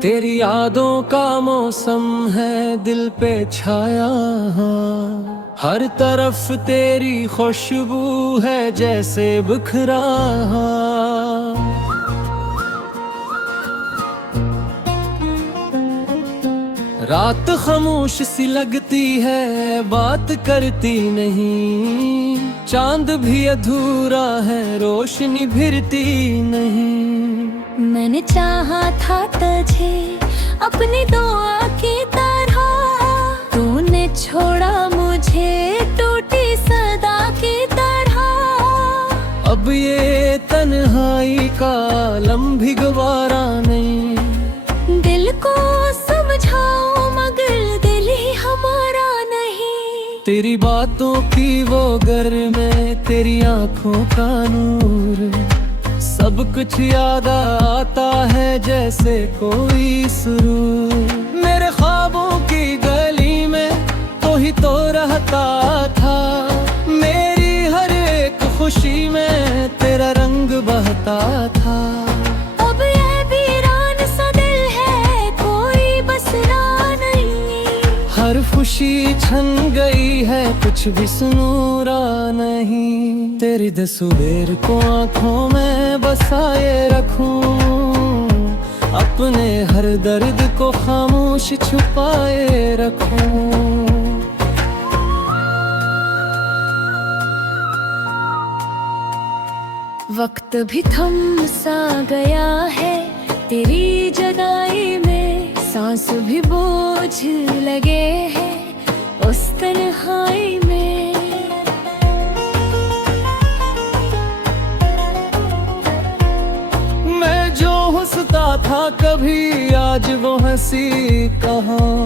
तेरी यादों का मौसम है दिल पे छाया, हर तरफ तेरी खुशबू है जैसे बिखरा। रात खामोश सी लगती है, बात करती नहीं, चांद भी अधूरा है, रोशनी भिरती नहीं। मैंने चाहा था तुझे अपनी दुआ की तरह, तूने छोड़ा मुझे टूटी सदा की तरह। अब ये तन्हाई का आलम भी गवारा नहीं, दिल को समझाओ मगर दिल ही हमारा नहीं। तेरी बातों की वो घर में तेरी आंखों का नूर, सब कुछ याद आता है जैसे कोई सुरूर। मेरे ख्वाबों की गली में तो ही तो रहता था, मेरी हर एक खुशी में तेरा रंग बहता था। अब ये वीरान सा दिल है, कोई बसना नहीं, हर खुशी छन गई है, कुछ भी सुनूरा नहीं। तेरी तस्वीर को आंखों में बसाए रखूं, अपने हर दर्द को खामोश छुपाए रखूं। वक्त भी थम सा गया है तेरी जुदाई में, सांस भी बोझ लगे हैं उस तन्हाई में। मैं जो हंसता था कभी, आज वो हंसी कहाँ,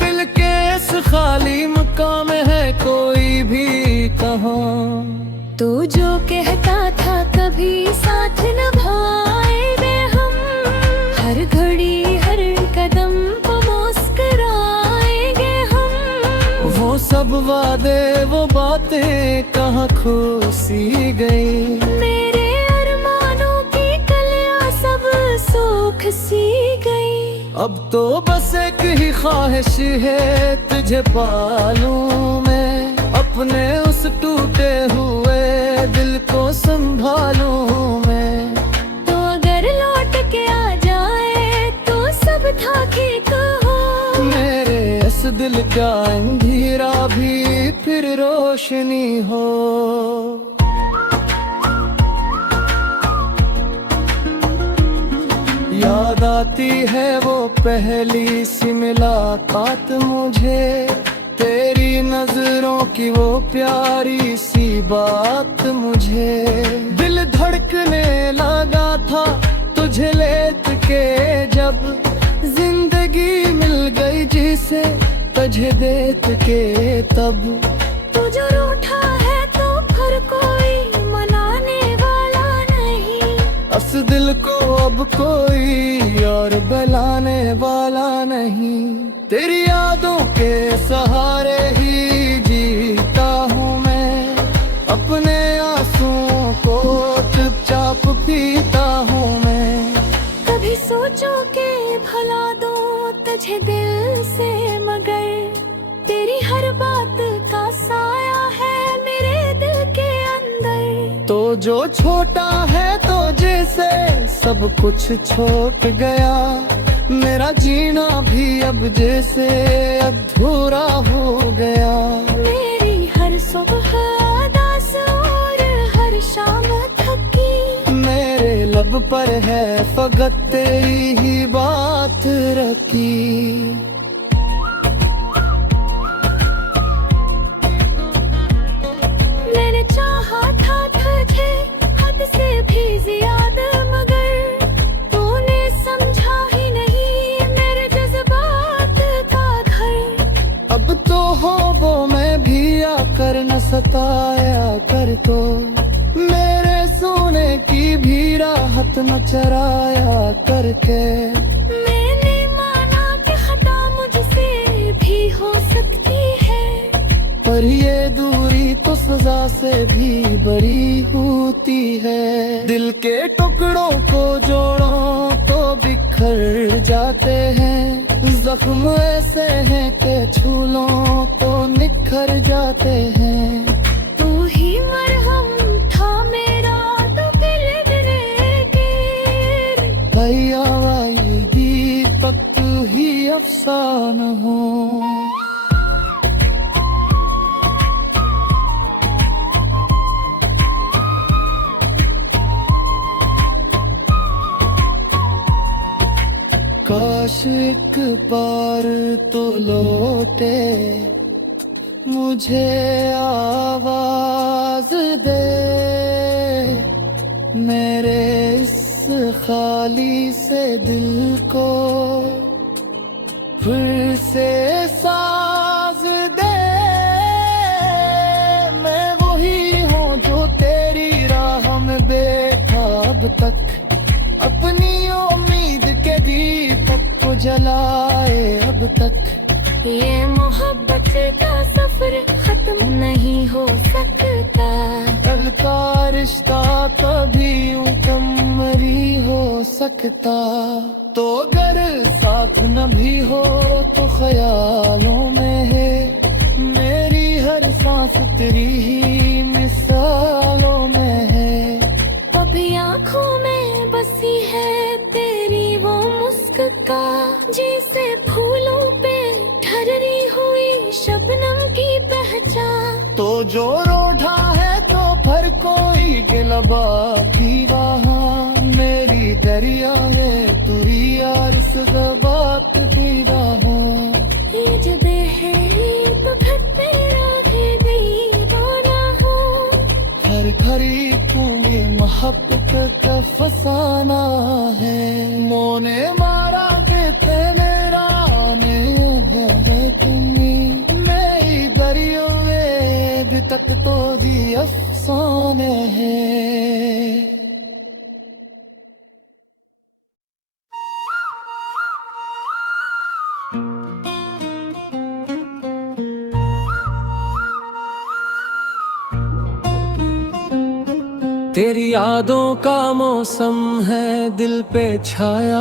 दिल के इस खाली मकाम में है कोई भी कहाँ। तू जो कहता था कभी साथ निभाएंगे हम, हर घड़ी हर कदम को मुस्कुराएंगे हम। वो सब वादे वो बातें कहाँ खो सी गई, मेरे अरमानों की कलियां सब सूख सी गई। अब तो बस एक ही ख्वाहिश है तुझे पालूं मैं, अपने उस टूटे हुए दिल को संभालूं मैं। तो अगर लौट के आ जाए तो सब था ठीक हो, मेरे इस दिल का अंधेरा भी फिर रोशनी हो। याद आती है वो पहली सी मुलाकात मुझे, तेरी नजरों की वो प्यारी सी बात मुझे। दिल धड़कने लगा था तुझे लेट के जब, जिंदगी मिल गई जिसे तुझे देख के तब। तू जो रूठा है तो फिर कोई मनाने वाला नहीं, इस दिल को अब कोई और बुलाने वाला नहीं। तेरी यादों के सहारे ही जीता हूँ मैं, अपने आंसुओं को चुपचाप पीता हूँ मैं। कभी सोचो के भला दो तुझे दिल से, मगर तेरी हर बात का साया है मेरे दिल के अंदर। तो जो छोटा है तो जैसे सब कुछ छूट गया, मेरा जीना भी अब जैसे अधूरा हो गया। मेरी हर सुबह उदास और हर शाम थकी, मेरे लब पर है फकत तेरी ही बात रखी। मैंने चाहा था तुझे हद से भी ज्यादा, मगर तूने समझा ही नहीं मेरे जज्बात का घर। अब तो हो वो मैं भी आकर न सताया कर, तो मेरे सोने की भी राहत न चराया करके। मैंने माना कि खता मुझसे भी हो सकती है, पर ये दूरी तो सजा से भी बड़ी होती है। दिल के टुकड़ों को जोड़ो तो बिखर जाते हैं, जख्म ऐसे हैं कि छू लो तो निखर जाते हैं। तू ही मरहम था मेरा तो फिर गिरे गिर, भैया वाई तक तू ही अफसाना हो। काश एक बार तो लौटे मुझे आवाज दे, मेरे इस खाली से दिल को फिर से साज दे। मैं वही हूँ जो तेरी राह में बैठा अब तक, अपनी उम्मीद के दीपक को जलाए अब तक। ये मोहब्बत का सफर खत्म नहीं हो सकता, कल का रिश्ता कभी यूं कम नहीं हो सकता। तो अगर साथ न भी हो तो ख्यालों में है, मेरी हर सांस तेरी ही मिसालों में है। अभी आँखों में बसी है तेरी वो मुस्कान, जिसे फूलों पे ठहरी हुई शबनम की पहचान। तो जो रूठा है तो फिर कोई गिलबा की वहाँ, मेरी दरिया है तुरी यार इस बात की वहाँ। ये जबे है तो घर पे राधे दीवाना हो, हर घड़ी तुम्हें मोहब्बत का फसाना है। मोने मारा देते मेरा ने है तुम्हें, मैं दरियो अभी तक तो दी अफसाने हैं। तेरी यादों का मौसम है दिल पे छाया,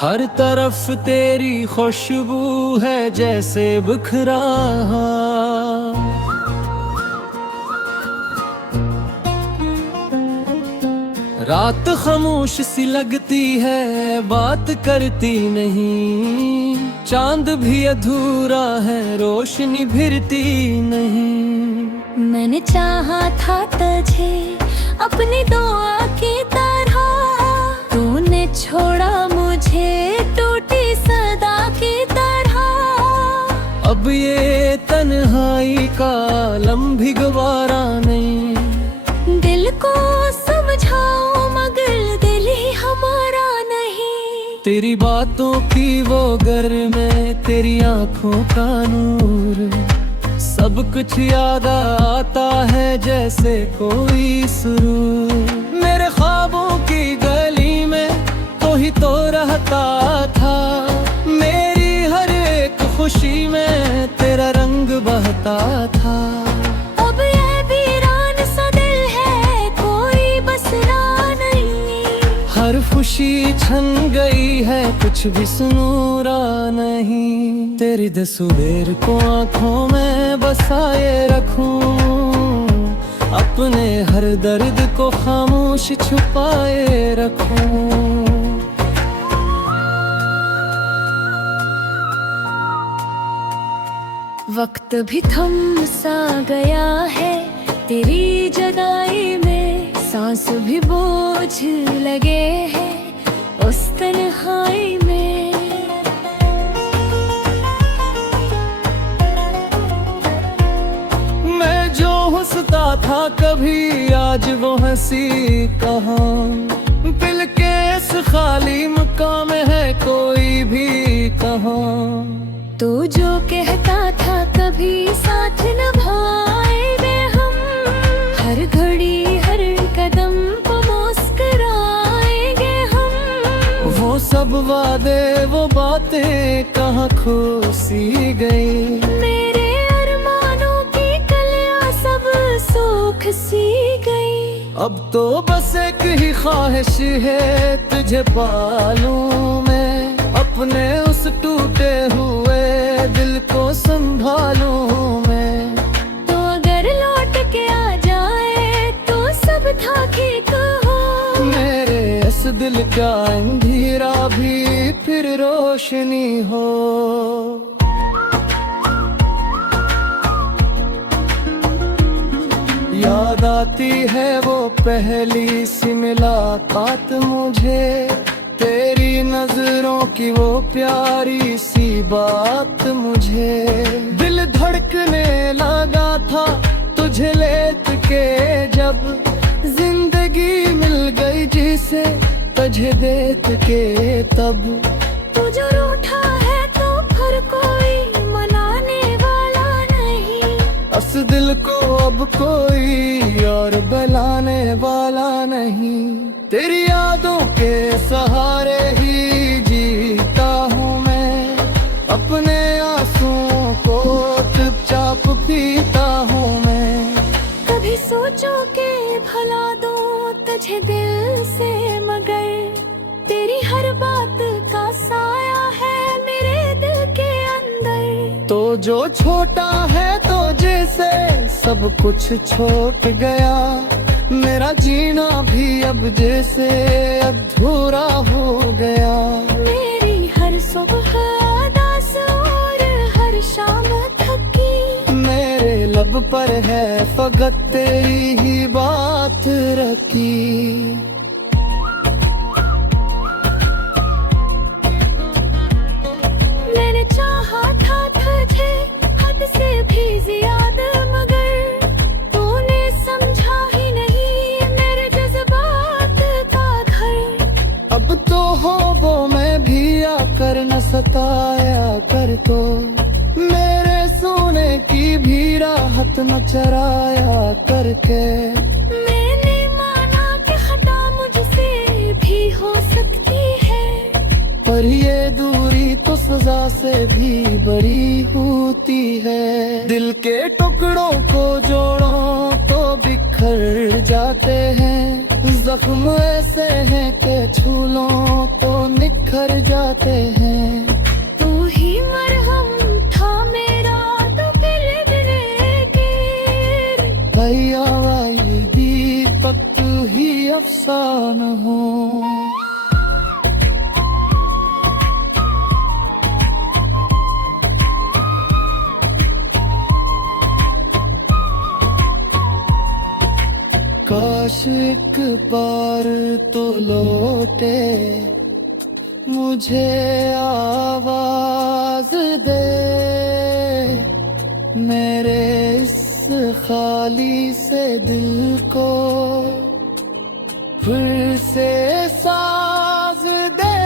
हर तरफ तेरी खुशबू है जैसे बिखरा। रात खामोश सी लगती है बात करती नहीं, चांद भी अधूरा है रोशनी भिरती नहीं। मैंने चाहा था तुझे अपनी दुआ की तरह, तूने छोड़ा मुझे टूटी सदा की तरह। अब ये तन्हाई का आलम भी गवारा नहीं, दिल को समझाओ मगर दिल ही हमारा नहीं। तेरी बातों की वो गर में तेरी आंखों का नूर, सब कुछ याद आता है जैसे कोई सुरूर। मेरे ख्वाबों की गली में तो ही तो रहता था, मेरी हर एक खुशी में तेरा रंग बहता था। अब ये वीरान सा दिल है कोई बसना नहीं, हर खुशी छन गई है कुछ भी सुनूरा नहीं। तेरी तस्वीर को आंखों में बसाए रखूं, अपने हर दर्द को खामोश छुपाए रखूं। वक्त भी थम सा गया है तेरी जुदाई में, सांस भी बोझ लगे हैं उस तन्हाई में। मैं जो हंसता था कभी आज वो हंसी कहाँ, दिल के इस खाली मकाम में है कोई भी कहाँ। तू जो कहता था कभी साथ निभाएंगे हम, हर घड़ी हर कदम पे मुस्कुराएंगे हम। वो सब वादे वो बातें कहाँ खो सी गई, मेरे अरमान सी गई। अब तो बस एक ही ख्वाहिश है तुझे पालूं मैं, अपने उस टूटे हुए दिल को संभालूं मैं। तो अगर लौट के आ जाए तो सब था ठीक हो, मेरे इस दिल का अंधेरा भी फिर रोशनी हो। याद आती है वो पहली सी मुलाकात मुझे, तेरी नजरों की वो प्यारी सी बात मुझे। दिल धड़कने लगा था तुझे लेट के जब, जिंदगी मिल गई जिसे तुझे देख के तब। तू जो रूठा है तो फिर कोई मनाने वाला नहीं, उस दिल को अब कोई और बुलाने वाला नहीं। तेरी यादों के सहारे ही जीता हूँ मैं, अपने आंसुओं को चुपचाप पीता हूँ मैं। कभी सोचो के भला दो तुझे दिल से, मगर तेरी हर बात का साया है मेरे दिल के अंदर। तो जो छोटा है तो जैसे सब कुछ छूट गया, मेरा जीना भी अब जैसे अधूरा हो गया। मेरी हर सुबह उदास और हर शाम थकी, मेरे लब पर है फकत तेरी ही बात रखी। मैंने चाहा था तुझे हद से भी ज्यादा, मगर तूने समझा ही नहीं मेरे जज्बात का घर। अब तो हो वो मैं भी आकर न सताया कर, तो मेरे सोने की भी राहत न चराया करके। मैंने माना कि खता मुझसे भी हो सकती है, पर ये दूरी तो सजा से भी बड़ी होती है। दिल के टुकड़ों को जोड़ो तो बिखर जाते हैं, जख्म ऐसे हैं कि छू लो तो निखर जाते हैं। तू ही मरहम था मेरा तो फिर भैया भाई दीपक तू ही अफसाना हो। काश एक बार तो लौटे मुझे आवाज दे, मेरे इस खाली से दिल को फिर से साज दे।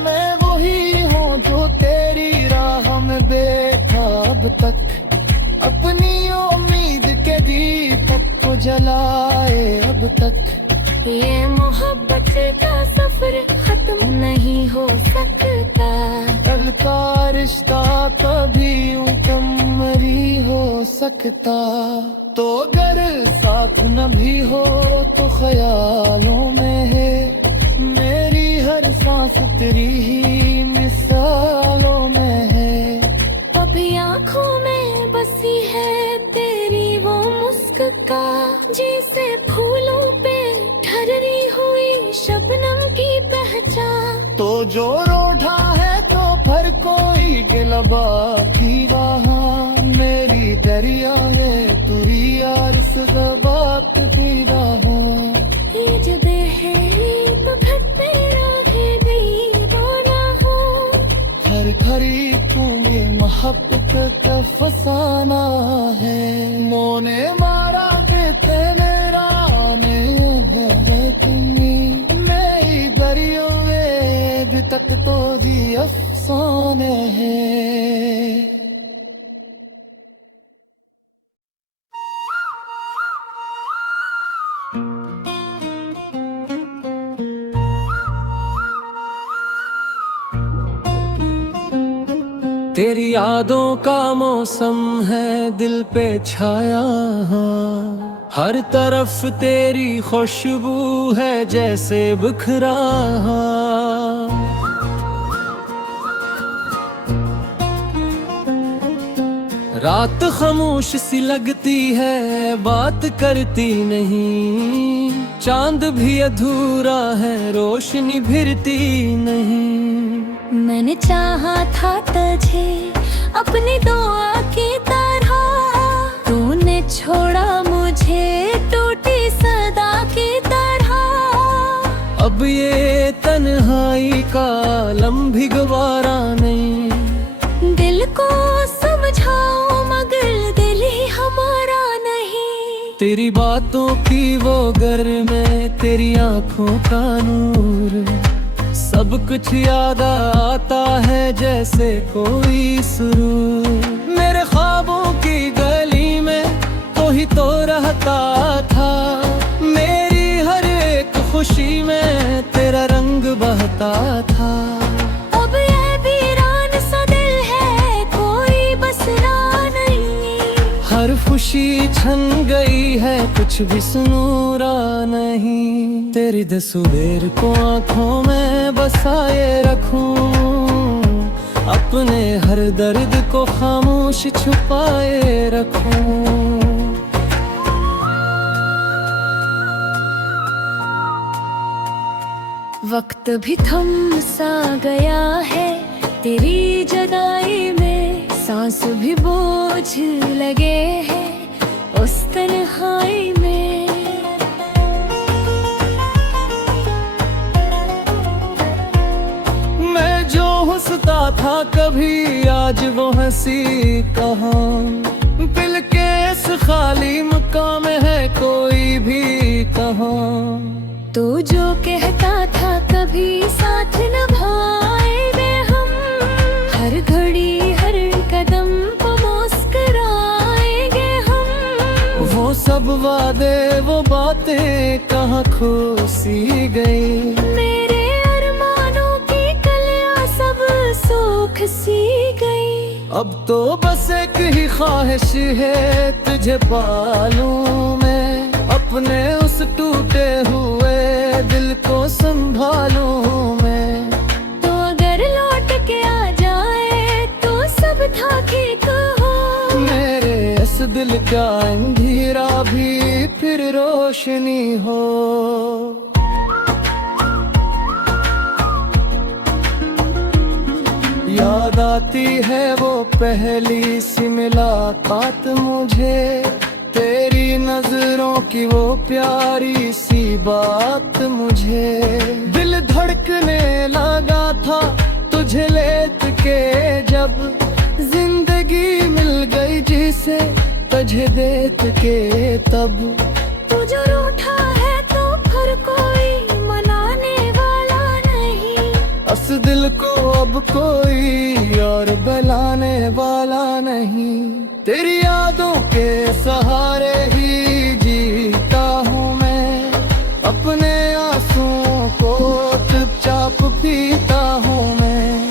मैं वही हूँ जो तेरी राह में बैठा अब तक, अपनी उम्मीद के दीपक को जलाए अब तक। ये मोहब्बत का सफर खत्म नहीं हो सकता, कल का रिश्ता कभी मुकम्मल हो सकता। तो अगर साथ न भी हो तो ख्यालों में है, मेरी हर सांस तेरी ही मिसालों में है। अभी आँखों में बसी है तेरी वो मुस्कान, जिसे फूलों पे ठहरी हुई शबनम की पहचान। तो जो रूठा है तो भर कोई गिलबा की वहाँ, मेरी दरिया है तुरी यार इस बात की वहाँ। ये जबे है तो फिर तेरा है दीवाना हो, हर घड़ी तुम्हें मोहब्बत का फसाना है। मोने मारा देते मेरा ने बहकनी, मैं दरियो वेद तक तो दी अफसाने है। तेरी यादों का मौसम है दिल पे छाया, हर तरफ तेरी खुशबू है जैसे बिखरा। रात खामोश सी लगती है, बात करती नहीं, चांद भी अधूरा है, रोशनी भिरती नहीं। मैंने चाहा था तुझे अपनी दुआ की तरह, तूने छोड़ा मुझे टूटी सदा की तरह। अब ये तन्हाई का आलम भी गवारा नहीं, दिल को समझाओ मगर दिल ही हमारा नहीं। तेरी बातों की वो घर में तेरी आंखों का नूर, सब कुछ याद आता है जैसे कोई सुरूर। मेरे ख्वाबों की गली में तो ही तो रहता था, मेरी हर एक खुशी में तेरा रंग बहता था। अब ये वीरान सा दिल है, कोई बसना नहीं। हर खुशी छन गई है, कुछ भी सुनूरा नहीं। तेरी तस्वीर को आंखों में बसाए रखूं, अपने हर दर्द को खामोश छुपाए रखूं। वक्त भी थम सा गया है तेरी जुदाई में, सांस भी बोझ लगे हैं उस तन्हाई में। मैं जो हंसता था कभी, आज वो हंसी कहाँ। दिल के इस खाली मकाम में है कोई भी कहाँ। तू जो कहता था कभी साथ निभाएंगे हम, हर घड़ी हर कदम को मुस्कुराएंगे हम। वो सब वादे वो बातें कहाँ खो सी गई। मेरे अरमानों की कलियां सब सूख सी गई। अब तो बस एक ही ख्वाहिश है, तुझे पालूं मैं, अपने उस टूटे हुए दिल को संभालूं मैं। तो अगर लौट के आ जाए तो सब था ठीक हो, मेरे इस दिल का अंधेरा भी फिर रोशनी हो। याद आती है वो पहली सी मुलाकात मुझे, तेरी नजरों की वो प्यारी सी बात मुझे। दिल धड़कने लगा था तुझे लेट के जब, जिंदगी मिल गई जिसे तुझे देख के तब। तू जो रूठा है तो फिर कोई मनाने वाला नहीं, उस दिल को अब कोई और बुलाने वाला नहीं। तेरी यादों के सहारे ही जीता हूँ मैं, अपने आंसुओं को चुपचाप पीता हूँ मैं।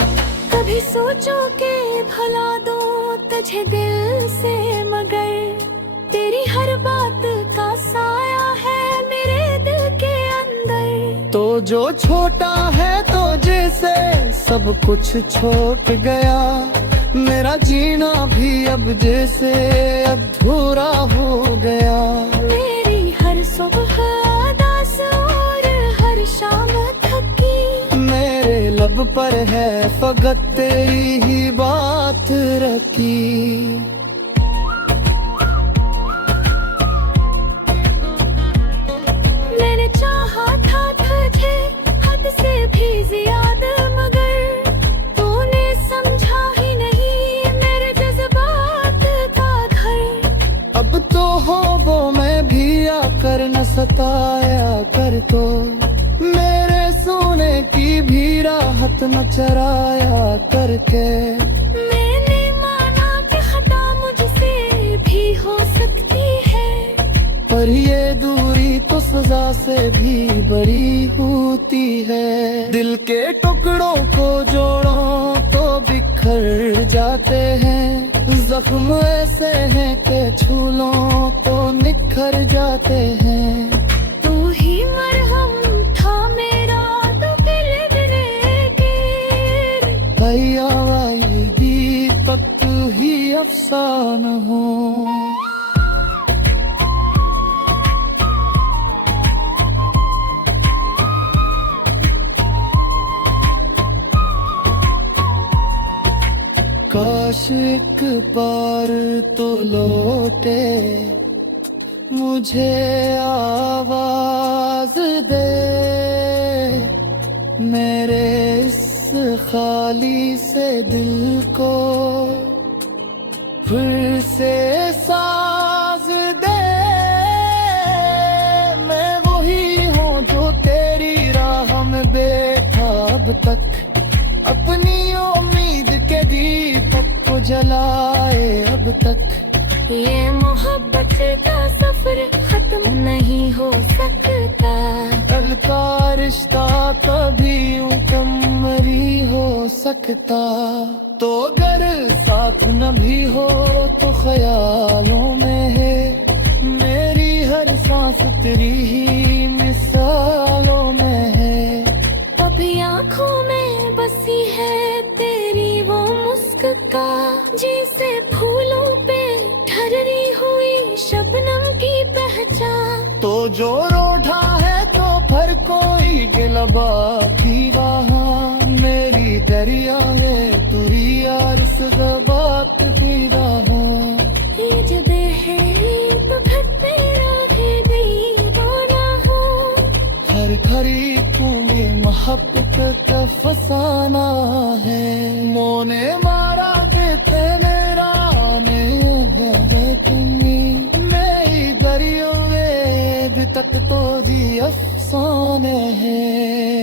कभी सोचो के भला दो तुझे दिल से, मगर तेरी हर बात का साया है मेरे दिल के अंदर। तो जो छोटा है तो जैसे सब कुछ छोट गया, मेरा जीना भी अब जैसे अधूरा हो गया। मेरी हर सुबह उदास और हर शाम थकी, मेरे लब पर है फकत तेरी ही बात रखी। मैंने चाहा था तुझे हद से भी ज्यादा, मगर तूने समझा ही नहीं मेरे जज्बात का घर। अब तो हो वो मैं भी आकर न सताया कर, तो मेरे सोने की भी राहत न चराया करके। मैंने माना कि खता मुझसे भी हो सकती है, पर ये दूरी तो सजा से भी बड़ी होती है। दिल के टुकड़ों को जोड़ो तो बिखर जाते हैं, जख्म ऐसे हैं कि छू लो तो निखर जाते हैं। तू ही मरहम था मेरा तो गिरने के, भैया वाहिदी तक तू ही अफसाना हो। काश एक बार तो लौटे, मुझे आवाज दे, मेरे इस खाली से दिल को फिर से साज दे। मैं वही हूँ जो तेरी राह में बैठा अब तक, अपनी उम्मीद के दीपक को जलाए अब तक। ये मोहब्बत का सफर खत्म नहीं हो सकता, कल का रिश्ता कभी यूं कम नहीं हो सकता। तो अगर साथ न भी हो तो ख्यालों में है, मेरी हर सांस तेरी ही मिसालों में है। अभी आँखों में बसी है तेरी वो मुस्कान, जिसे फूलों पे ठहरी हुई शबनम की पहचान। तो जो रूठा है तो फिर कोई गिलबा की वहाँ, मेरी दरिया है तू ही यार इस बात की राह। ये जो दिल है तो खट्टे राहे दीवाना हो, हर खरी तुम्हें मोहब्बत का फसाना है। मोने मारा देते मेरा ने बहतनी, मैं दरिया तक तो दी अफसाने है।